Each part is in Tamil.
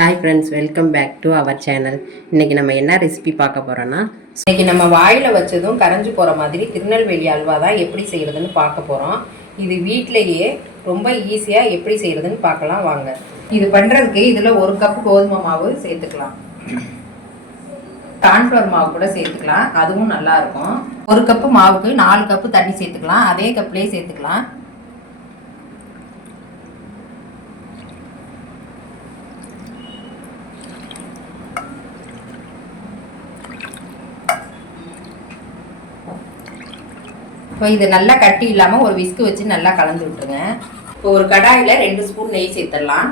Hi friends, welcome back to our channel. இன்றைக்கி நம்ம என்ன ரெசிபி பார்க்க போகிறோன்னா, இன்றைக்கி நம்ம வாயில் வச்சதும் கரைஞ்சி போகிற மாதிரி திருநெல்வேலி அல்வா தான் எப்படி செய்கிறதுன்னு பார்க்க போகிறோம். இது வீட்டிலையே ரொம்ப ஈஸியாக எப்படி செய்கிறதுன்னு பார்க்கலாம் வாங்க. இது பண்ணுறதுக்கு இதில் 1 கப் கோதுமை மாவு சேர்த்துக்கலாம். கார்ன்ஃப்ளவர் மாவு கூட சேர்த்துக்கலாம், அதுவும் நல்லாயிருக்கும். 1 கப்பு மாவுக்கு 4 கப்பு தண்ணி சேர்த்துக்கலாம். அதே கப்லேயே சேர்த்துக்கலாம். இப்போ இது நல்லா கட்டி இல்லாமல் ஒரு விஸ்கு வச்சு நல்லா கலந்து விட்டுருங்க. இப்போ ஒரு கடாயில் 2 ஸ்பூன் நெய் சேர்த்துடலாம்.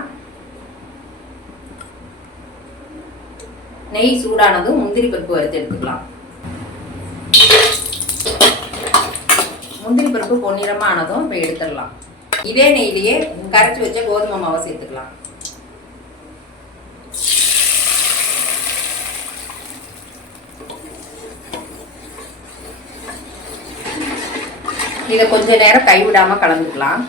நெய் சூடானதும் முந்திரி பருப்பு வறுத்து எடுத்துக்கலாம். முந்திரி பருப்பு பொன்னிறமாக ஆனதும் இப்போ எடுத்துடலாம். இதே நெய்லேயே கரைச்சி வச்ச கோதுமை மாவை சேர்த்துக்கலாம். இதை கொஞ்ச நேரம் கைவிடாமல் கலந்துக்கலாம்.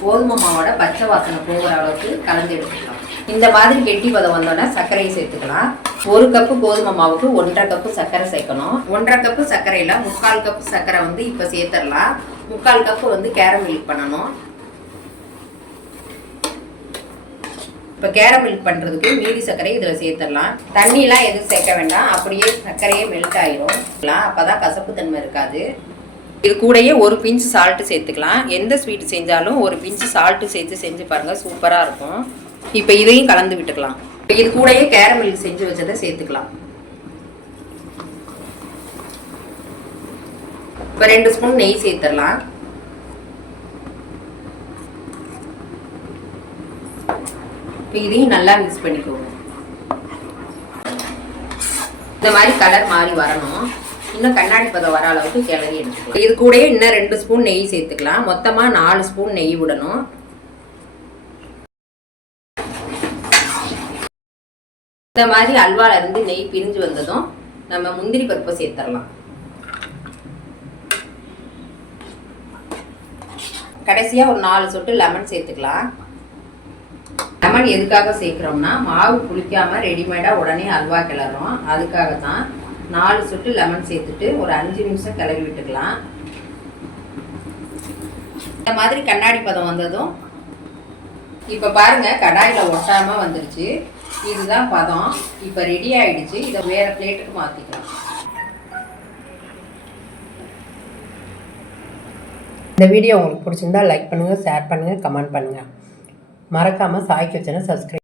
கோதுமை மாவோட பச்சை வாசனை போகிற அளவுக்கு கலந்து எடுத்துக்கலாம். இந்த மாதிரி கெட்டி பதம் வந்தோன்னா சர்க்கரையை சேர்த்துக்கலாம். 1 கப்பு கோதுமை மாவுக்கு 1.5 கப்பு சர்க்கரை சேர்க்கணும். 1.5 கப்பு சர்க்கரையில் 3/4 கப்பு சர்க்கரை இப்போ சேர்த்துடலாம். 3/4 கப்பு கேரமில் பண்ணணும். இப்போ கேரமில் பண்ணுறதுக்கு மீதி சர்க்கரை இதில் சேர்த்துடலாம். தண்ணியெலாம் எதுவும் சேர்க்க வேண்டாம், அப்படியே சர்க்கரையே மெல்ட் ஆயிரும். அப்போ தான் கசப்பு தன்மை இருக்காது. இது கூடயே 1 பிஞ்ச் சால்ட்டு சேர்த்துக்கலாம். எந்த ஸ்வீட் செஞ்சாலும் 1 பிஞ்ச் சால்ட்டு சேர்த்து செஞ்சு பாருங்கள், சூப்பராக இருக்கும். இப்போ இதையும் கலந்து விட்டுக்கலாம். இது கூடயே கேரமில் செஞ்சு வச்சதை சேர்த்துக்கலாம். இப்போ 2 ஸ்பூன் நெய் சேர்த்துடலாம். இப்போ இதையும் நல்லா மிக்ஸ் பண்ணிக்கோங்க. இந்த மாதிரி கலர் மாறி வரணும். இன்னும் கண்ணாடி பதம் வர அளவுக்கு கிளறி எடுத்துக்கலாம். இது கூட இன்னும் 2 ஸ்பூன் நெய் சேர்த்துக்கலாம். மொத்தமாக 4 ஸ்பூன் நெய் விடணும். இந்த மாதிரி அல்வால இருந்து நெய் பிரிஞ்சு வந்ததும் நம்ம முந்திரி பருப்பை சேர்த்துடலாம். கடைசியாக ஒரு 4 சொட்டு லெமன் சேர்த்துக்கலாம். லெமன் எதுக்காக சேர்க்குறோம்னா, மாவு புளிக்காமல் ரெடிமேடாக உடனே அல்வா கிளறோம், அதுக்காக தான். 4 சொட்டு லெமன் சேர்த்துட்டு ஒரு 5 நிமிஷம் கிளறி விட்டுக்கலாம். இந்த மாதிரி கண்ணாடி பதம் வந்ததும் இப்போ பாருங்கள், கடாயில் ஒட்டாமல் வந்துடுச்சு. இதுதான் பதம். இப்போ ரெடி ஆகிடுச்சு. இதை வேறு பிளேட்டுக்கு மாற்றிக்கலாம். இந்த வீடியோ உங்களுக்கு பிடிச்சிருந்தா லைக் பண்ணுங்கள், ஷேர் பண்ணுங்கள், கமெண்ட் பண்ணுங்கள். மறக்காமல் சாய் கிச்சனை சப்ஸ்கிரைப்